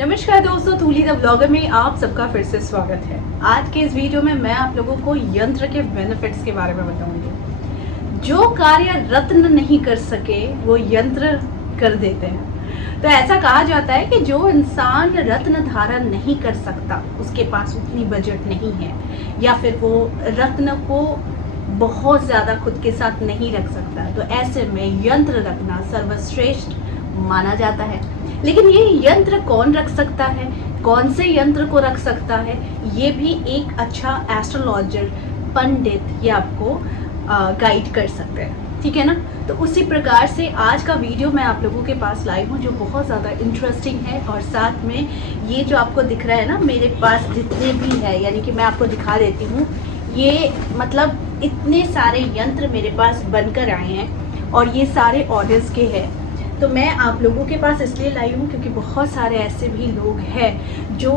नमस्कार दोस्तों, थूली the blogger में आप सबका फिर से स्वागत है। आज के इस वीडियो में मैं आप लोगों को यंत्र के बेनिफिट्स के बारे में बताऊंगी। जो कार्य रत्न नहीं कर सके वो यंत्र कर देते हैं। तो ऐसा कहा जाता है कि जो इंसान रत्न धारण नहीं कर सकता, उसके पास उतनी बजट नहीं है, या फिर वो रत्न को बहुत ज़्यादा खुद के साथ नहीं रख सकता, तो ऐसे में यंत्र रखना सर्वश्रेष्ठ माना जाता है। लेकिन ये यंत्र कौन रख सकता है, कौन से यंत्र को रख सकता है, ये भी एक अच्छा एस्ट्रोलॉजर पंडित ये आपको गाइड कर सकते हैं, ठीक है ना। तो उसी प्रकार से आज का वीडियो मैं आप लोगों के पास लाई हूँ जो बहुत ज़्यादा इंटरेस्टिंग है। और साथ में ये जो आपको दिख रहा है ना, मेरे पास जितने भी है, यानी कि मैं आपको दिखा देती हूँ, ये मतलब इतने सारे यंत्र मेरे पास बनकर आए हैं और ये सारे ऑर्डर्स के हैं। तो मैं आप लोगों के पास इसलिए लाई हूँ क्योंकि बहुत सारे ऐसे भी लोग हैं जो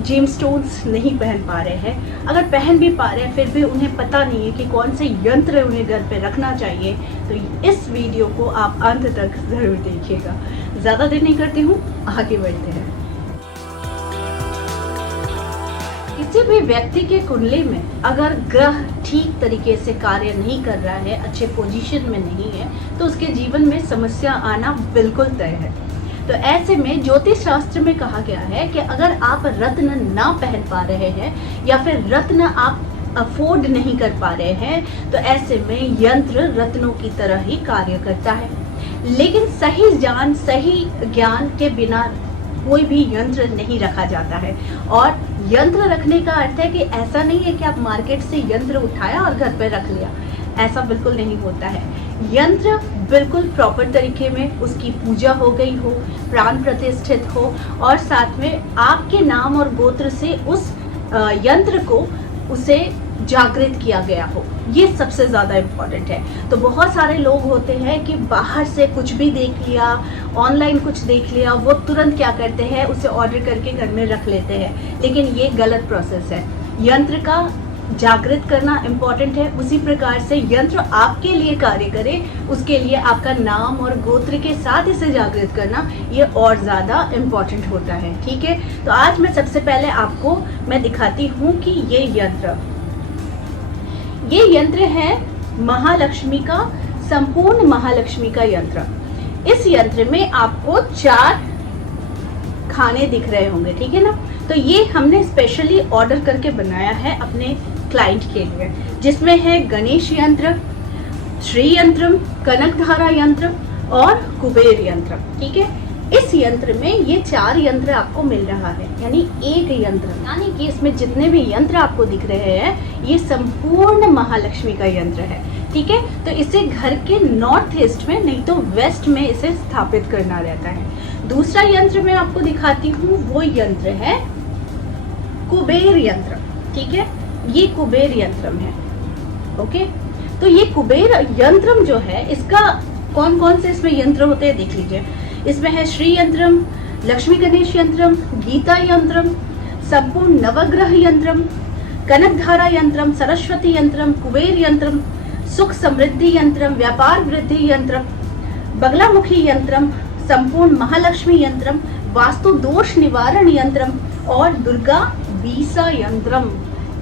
जेम स्टोन्स नहीं पहन पा रहे हैं। अगर पहन भी पा रहे हैं फिर भी उन्हें पता नहीं है कि कौन से यंत्र उन्हें घर पे रखना चाहिए। तो इस वीडियो को आप अंत तक ज़रूर देखिएगा। ज़्यादा देर नहीं करती हूँ, आगे बढ़ते हैं। किसी भी व्यक्ति के कुंडली में अगर ग्रह ठीक तरीके से कार्य नहीं कर रहा है, अच्छे पोजीशन में नहीं है, तो उसके जीवन में समस्या आना बिल्कुल तय है। तो ऐसे में ज्योतिष शास्त्र में कहा गया है कि अगर आप रत्न ना पहन पा रहे हैं या फिर रत्न आप अफोर्ड नहीं कर पा रहे हैं, तो ऐसे में यंत्र रत्नों की तरह ही कार्य करता है। लेकिन सही ज्ञान के बिना कोई भी यंत्र नहीं रखा जाता है। और यंत्र रखने का अर्थ है कि ऐसा नहीं है कि आप मार्केट से यंत्र उठाया और घर पे रख लिया, ऐसा बिल्कुल नहीं होता है। यंत्र बिल्कुल प्रॉपर तरीके में उसकी पूजा हो गई हो, प्राण प्रतिष्ठित हो, और साथ में आपके नाम और गोत्र से उस यंत्र को उसे जागृत किया गया हो, ये सबसे ज़्यादा इम्पॉर्टेंट है। तो बहुत सारे लोग होते हैं कि बाहर से कुछ भी देख लिया, ऑनलाइन कुछ देख लिया, वो तुरंत क्या करते हैं, उसे ऑर्डर करके घर में रख लेते हैं। लेकिन ये गलत प्रोसेस है। यंत्र का जागृत करना इम्पॉर्टेंट है। उसी प्रकार से यंत्र आपके लिए कार्य करे, उसके लिए आपका नाम और गोत्र के साथ इसे जागृत करना ये और ज़्यादा इम्पॉर्टेंट होता है, ठीक है। तो आज मैं सबसे पहले आपको मैं दिखाती हूँ कि ये यंत्र है महालक्ष्मी का, संपूर्ण महालक्ष्मी का यंत्र। इस यंत्र में आपको 4 खाने दिख रहे होंगे, ठीक है ना। तो ये हमने स्पेशली ऑर्डर करके बनाया है अपने क्लाइंट के लिए, जिसमें है गणेश यंत्र, श्री यंत्रम, कनकधारा यंत्र और कुबेर यंत्र, ठीक है। इस यंत्र में ये 4 यंत्र आपको मिल रहा है, यानी एक यंत्र, यानी कि इसमें जितने भी यंत्र आपको दिख रहे हैं ये संपूर्ण महालक्ष्मी का यंत्र है, ठीक है। तो इसे घर के नॉर्थ ईस्ट में नहीं तो वेस्ट में इसे स्थापित करना रहता है। दूसरा यंत्र मैं आपको दिखाती हूँ, वो यंत्र है कुबेर यंत्र, ठीक है। ये कुबेर यंत्रम है, ओके। तो ये कुबेर यंत्रम जो है, इसका कौन कौन से इसमें यंत्र होते हैं देख लीजिए। इसमें है श्री यंत्रम, लक्ष्मी गणेश यंत्रम, गीता यंत्रम, संपूर्ण नवग्रह यंत्रम, कनकधारा यंत्रम, सरस्वती यंत्रम, कुबेर यंत्रम, सुख समृद्धि यंत्रम, व्यापार वृद्धि यंत्रम, बगलामुखी यंत्रम, संपूर्ण महालक्ष्मी यंत्रम, वास्तु दोष निवारण यंत्रम और दुर्गा बीसा यंत्रम।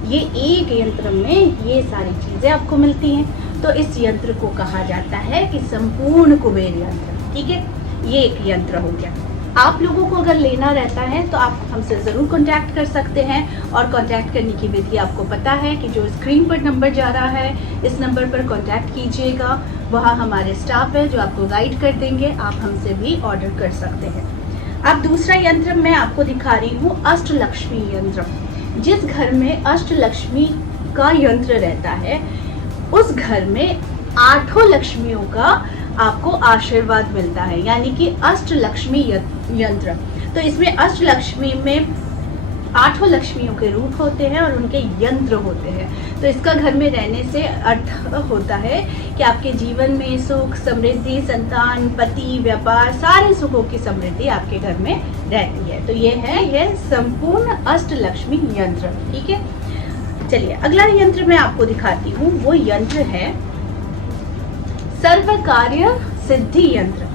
ये एक यंत्र में ये सारी चीजें आपको मिलती हैं। तो इस यंत्र को कहा जाता है कि संपूर्ण कुबेर यंत्र, ठीक है। ये एक यंत्र हो गया। आप लोगों को अगर लेना रहता है तो आप हमसे ज़रूर कांटेक्ट कर सकते हैं। और कांटेक्ट करने की विधि आपको पता है कि जो स्क्रीन पर नंबर जा रहा है, इस नंबर पर कांटेक्ट कीजिएगा। वहाँ हमारे स्टाफ है जो आपको गाइड कर देंगे। आप हमसे भी ऑर्डर कर सकते हैं। अब दूसरा यंत्र मैं आपको दिखा रही हूँ, अष्टलक्ष्मी यंत्र। जिस घर में अष्टलक्ष्मी का यंत्र रहता है, उस घर में 8 लक्ष्मियों का आपको आशीर्वाद मिलता है, यानी कि अष्टलक्ष्मी यंत्र। तो इसमें अष्टलक्ष्मी में 8 लक्ष्मियों के रूप होते हैं और उनके यंत्र होते हैं। तो इसका घर में रहने से अर्थ होता है कि आपके जीवन में सुख समृद्धि, संतान, पति, व्यापार, सारे सुखों की समृद्धि आपके घर में रहती है। तो ये संपूर्ण अष्टलक्ष्मी यंत्र, ठीक है। चलिए अगला यंत्र मैं आपको दिखाती हूँ। वो यंत्र है सर्व कार्य सिद्धि यंत्र।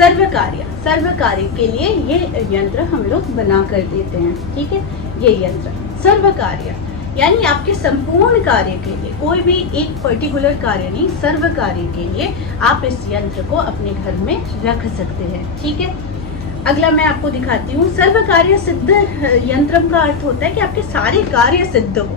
सर्व कार्य के लिए ये यंत्र हम लोग बना कर देते हैं, ठीक है। ये यंत्र सर्व कार्य यानी आपके संपूर्ण कार्य के लिए, कोई भी एक पर्टिकुलर कार्य नहीं, सर्व कार्य के लिए आप इस यंत्र को अपने घर में रख सकते हैं, ठीक है। अगला मैं आपको दिखाती हूँ। सर्व कार्य सिद्ध यंत्रम का अर्थ होता है कि आपके सारे कार्य सिद्ध हो,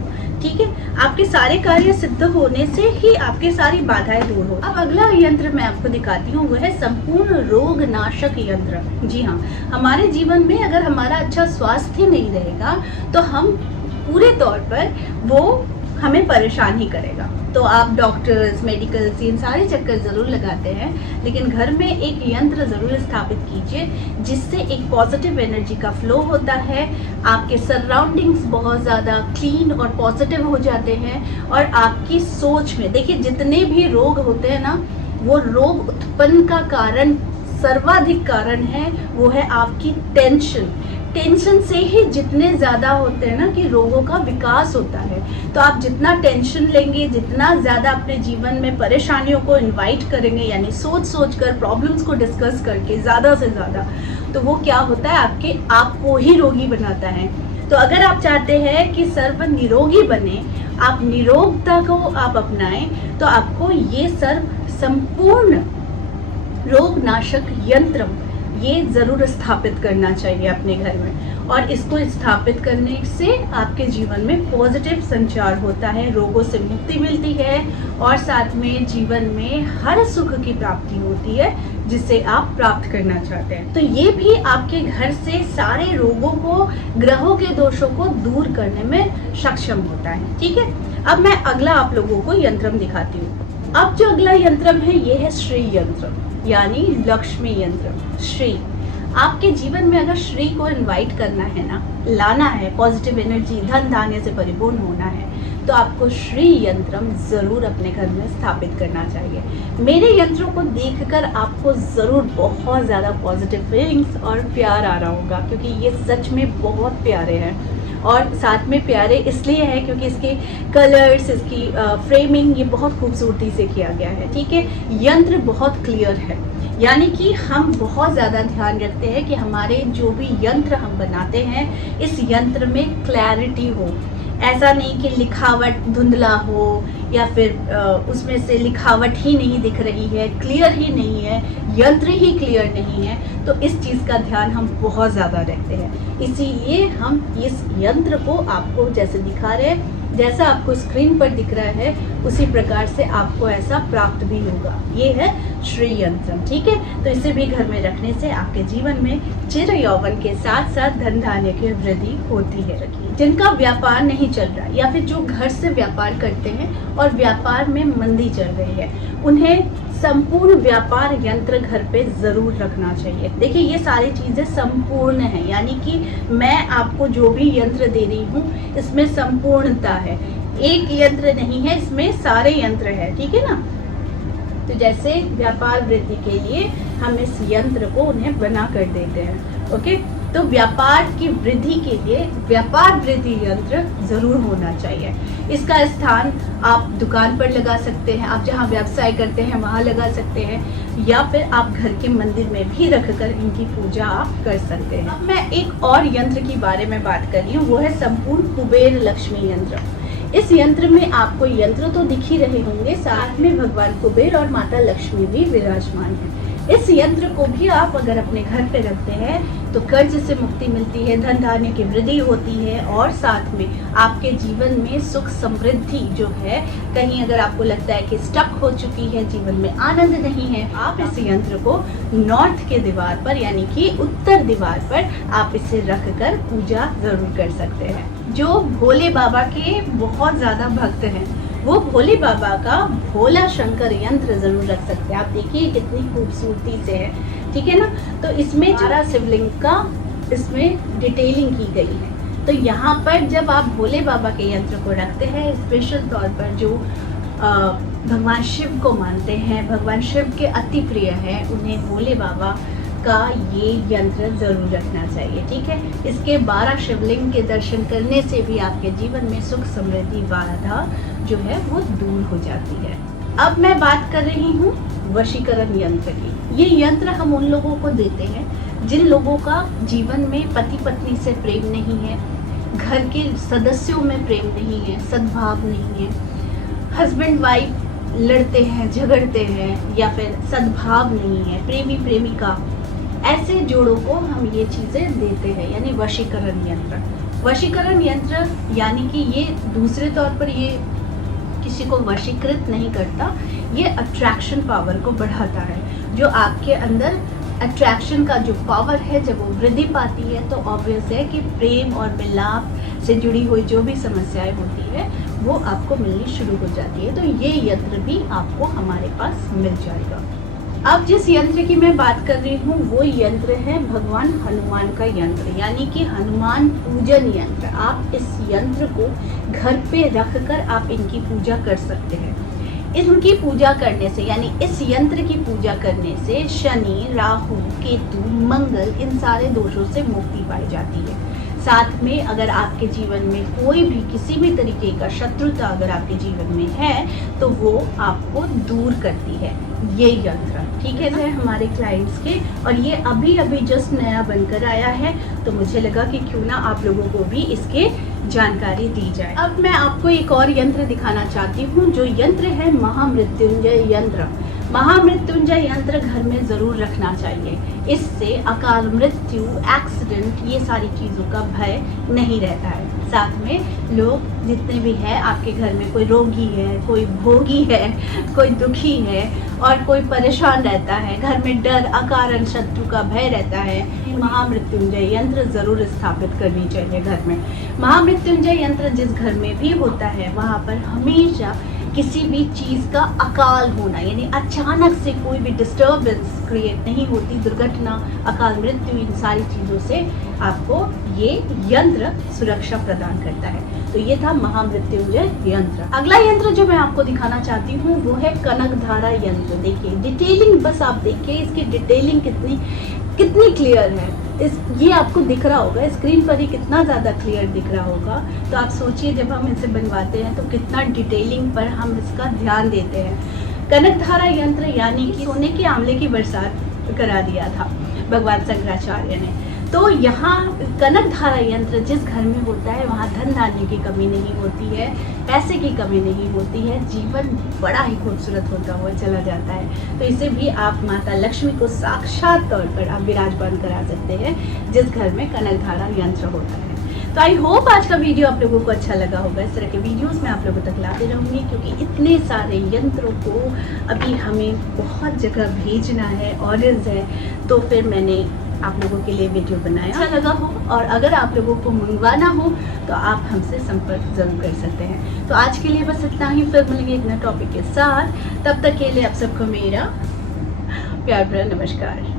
ठीक है। आपके सारे कार्य सिद्ध होने से ही आपकी सारी बाधाएं दूर हो। अब अगला यंत्र मैं आपको दिखाती हूँ, वो है संपूर्ण रोग नाशक यंत्र। जी हाँ, हमारे जीवन में अगर हमारा अच्छा स्वास्थ्य नहीं रहेगा तो हम पूरे तौर पर वो हमें परेशान ही करेगा। तो आप डॉक्टर्स, मेडिकल्स, इन सारे चक्कर ज़रूर लगाते हैं, लेकिन घर में एक यंत्र ज़रूर स्थापित कीजिए जिससे एक पॉजिटिव एनर्जी का फ्लो होता है। आपके सराउंडिंग्स बहुत ज़्यादा क्लीन और पॉजिटिव हो जाते हैं और आपकी सोच में, देखिए जितने भी रोग होते हैं ना, वो रोग उत्पन्न का कारण, सर्वाधिक कारण है वो है आपकी टेंशन से ही जितने ज़्यादा होते हैं ना कि रोगों का विकास होता है। तो आप जितना टेंशन लेंगे, जितना ज़्यादा अपने जीवन में परेशानियों को इनवाइट करेंगे, यानी सोच कर प्रॉब्लम्स को डिस्कस करके ज़्यादा से ज़्यादा, तो वो क्या होता है, आपको ही रोगी बनाता है। तो अगर आप चाहते हैं कि सर्व निरोगी बने, आप निरोगता को आप अपनाएं, तो आपको ये संपूर्ण रोग नाशक यंत्र ये ज़रूर स्थापित करना चाहिए अपने घर में। और इसको स्थापित करने से आपके जीवन में पॉजिटिव संचार होता है, रोगों से मुक्ति मिलती है और साथ में जीवन में हर सुख की प्राप्ति होती है जिसे आप प्राप्त करना चाहते हैं। तो ये भी आपके घर से सारे रोगों को, ग्रहों के दोषों को दूर करने में सक्षम होता है, ठीक है। अब मैं अगला आप लोगों को यंत्रम दिखाती हूँ। अब जो अगला यंत्रम है ये है श्री यंत्र, यानी लक्ष्मी यंत्र। श्री, आपके जीवन में अगर श्री को इनवाइट करना है ना, लाना है, पॉजिटिव एनर्जी, धन धान्य से परिपूर्ण होना है, तो आपको श्री यंत्रम जरूर अपने घर में स्थापित करना चाहिए। मेरे यंत्रों को देखकर आपको जरूर बहुत ज़्यादा पॉजिटिव फीलिंग्स और प्यार आ रहा होगा, क्योंकि ये सच में बहुत प्यारे हैं। और साथ में प्यारे इसलिए है क्योंकि इसके कलर्स, इसकी फ्रेमिंग, ये बहुत खूबसूरती से किया गया है, ठीक है। यंत्र बहुत क्लियर है, यानी कि हम बहुत ज़्यादा ध्यान रखते हैं कि हमारे जो भी यंत्र हम बनाते हैं, इस यंत्र में क्लैरिटी हो। ऐसा नहीं कि लिखावट धुंधला हो या फिर उसमें से लिखावट ही नहीं दिख रही है, क्लियर ही नहीं है, यंत्र ही क्लियर नहीं है। तो इस चीज़ का ध्यान हम बहुत ज़्यादा रखते हैं, इसीलिए हम इस यंत्र को आपको जैसे दिखा रहे हैं, जैसा आपको स्क्रीन पर दिख रहा है उसी प्रकार से आपको ऐसा प्राप्त भी होगा। ये है श्री यंत्रम, ठीक है। तो इसे भी घर में रखने से आपके जीवन में चिर यौवन के साथ साथ धन धान्य की वृद्धि होती है। जिनका व्यापार नहीं चल रहा या फिर जो घर से व्यापार करते हैं और व्यापार में मंदी चल रही है, उन्हें संपूर्ण व्यापार यंत्र घर पे जरूर रखना चाहिए। देखिए ये सारी चीजें संपूर्ण है, यानी कि मैं आपको जो भी यंत्र दे रही हूँ इसमें संपूर्णता है, एक यंत्र नहीं है, इसमें सारे यंत्र है, ठीक है ना। तो जैसे व्यापार वृद्धि के लिए हम इस यंत्र को उन्हें बना कर देते हैं, ओके। तो व्यापार की वृद्धि के लिए व्यापार वृद्धि यंत्र जरूर होना चाहिए। इसका स्थान आप दुकान पर लगा सकते हैं, आप जहां व्यवसाय करते हैं वहां लगा सकते हैं, या फिर आप घर के मंदिर में भी रखकर इनकी पूजा आप कर सकते हैं। अब मैं एक और यंत्र की बारे में बात कर रही हूँ, वो है संपूर्ण कुबेर लक्ष्मी यंत्र। इस यंत्र में आपको यंत्र तो दिख ही रहे होंगे, साथ में भगवान कुबेर और माता लक्ष्मी भी विराजमान है। इस यंत्र को भी आप अगर अपने घर पे रखते हैं तो कर्ज से मुक्ति मिलती है, धन धान्य की वृद्धि होती है और साथ में आपके जीवन में सुख समृद्धि जो है, कहीं अगर आपको लगता है कि स्टक हो चुकी है, जीवन में आनंद नहीं है, आप इस यंत्र को नॉर्थ के दीवार पर यानी कि उत्तर दीवार पर आप इसे रखकर पूजा जरूर कर सकते हैं। जो भोले बाबा के बहुत ज्यादा भक्त हैं वो भोले बाबा का भोला शंकर यंत्र जरूर रख सकते हैं। आप देखिए कितनी खूबसूरती से है, ठीक है ना। तो इसमें 12 शिवलिंग का इसमें डिटेलिंग की गई है। तो यहाँ पर जब आप भोले बाबा के यंत्र को रखते हैं, स्पेशल तौर पर जो भगवान शिव को मानते हैं, भगवान शिव के अति प्रिय है, उन्हें भोले बाबा का ये यंत्र जरूर रखना चाहिए, ठीक है। इसके 12 शिवलिंग के दर्शन करने से भी आपके जीवन में सुख समृद्धि बाधा जो है वो दूर हो जाती है। अब मैं बात कर रही हूँ वशीकरण यंत्र की। ये यंत्र हम उन लोगों को देते हैं जिन लोगों का जीवन में पति पत्नी से प्रेम नहीं है, घर के सदस्यों में प्रेम नहीं है, सद्भाव नहीं है, हस्बैंड वाइफ लड़ते हैं, झगड़ते हैं, या फिर सद्भाव नहीं है, प्रेमी प्रेमिका, ऐसे जोड़ों को हम ये चीज़ें देते हैं, यानी वशीकरण यंत्र। वशीकरण यंत्र यानी कि ये दूसरे तौर पर ये किसी को वशीकृत नहीं करता, ये अट्रैक्शन पावर को बढ़ाता है। जो आपके अंदर अट्रैक्शन का जो पावर है जब वो वृद्धि पाती है तो ऑब्वियस है कि प्रेम और मिलाप से जुड़ी हुई जो भी समस्याएं होती है वो आपको मिलनी शुरू हो जाती है। तो ये यंत्र भी आपको हमारे पास मिल जाएगा। अब जिस यंत्र की मैं बात कर रही हूँ वो यंत्र है भगवान हनुमान का यंत्र, यानी कि हनुमान पूजन यंत्र। आप इस यंत्र को घर पे रख कर आप इनकी पूजा कर सकते हैं। इनकी पूजा करने से, यानी इस यंत्र की पूजा करने से शनि, राहु, केतु, मंगल, इन सारे दोषों से मुक्ति पाई जाती है। साथ में अगर आपके जीवन में कोई भी किसी भी तरीके का शत्रुता अगर आपके जीवन में है तो वो आपको दूर करती है ये यंत्र, ठीक है ना, हमारे क्लाइंट्स के। और ये अभी अभी जस्ट नया बनकर आया है तो मुझे लगा कि क्यों ना आप लोगों को भी इसके जानकारी दी जाए। अब मैं आपको एक और यंत्र दिखाना चाहती हूँ। जो यंत्र है महामृत्युंजय यंत्र। महामृत्युंजय यंत्र घर में ज़रूर रखना चाहिए। इससे अकाल मृत्यु, एक्सीडेंट, ये सारी चीज़ों का भय नहीं रहता है। साथ में लोग जितने भी हैं आपके घर में, कोई रोगी है, कोई भोगी है, कोई दुखी है और कोई परेशान रहता है, घर में डर, अकारण शत्रु का भय रहता है, महामृत्युंजय यंत्र ज़रूर स्थापित करनी चाहिए घर में। महामृत्युंजय यंत्र जिस घर में भी होता है वहाँ पर हमेशा किसी भी चीज़ का अकाल होना, यानी अचानक से कोई भी डिस्टर्बेंस क्रिएट नहीं होती, दुर्घटना, अकाल मृत्यु, इन सारी चीज़ों से आपको ये यंत्र सुरक्षा प्रदान करता है। तो ये था महामृत्युंजय यंत्र। अगला यंत्र जो मैं आपको दिखाना चाहती हूँ वो है कनकधारा यंत्र। देखिए डिटेलिंग, बस आप देखिए इसकी डिटेलिंग कितनी क्लियर है। ये आपको दिख रहा होगा स्क्रीन पर ही, कितना ज़्यादा क्लियर दिख रहा होगा। तो आप सोचिए जब हम इसे बनवाते हैं तो कितना डिटेलिंग पर हम इसका ध्यान देते हैं। कनकधारा यंत्र यानी कि सोने के आंवले की बरसात करा दिया था भगवान शंकराचार्य ने। तो यहाँ कनकधारा यंत्र जिस घर में होता है वहाँ धन धान्य की कमी नहीं होती है, पैसे की कमी नहीं होती है, जीवन बड़ा ही खूबसूरत होता हुआ चला जाता है। तो इसे भी आप माता लक्ष्मी को साक्षात तौर पर आप विराजमान करा सकते हैं जिस घर में कनकधारा यंत्र होता है। तो आई होप आज का वीडियो आप लोगों को अच्छा लगा होगा। इस तरह के वीडियोस मैं आप लोगों तक लाते रहूँगी क्योंकि इतने सारे यंत्रों को अभी हमें बहुत जगह भेजना है, ऑर्डर्स है, तो फिर मैंने आप लोगों के लिए वीडियो बनाया। अच्छा लगा हो और अगर आप लोगों को मंगवाना हो तो आप हमसे संपर्क जरूर कर सकते हैं। तो आज के लिए बस इतना ही, फिर मिलेंगे एक नए टॉपिक के साथ। तब तक के लिए आप सबको मेरा प्यार भरा नमस्कार।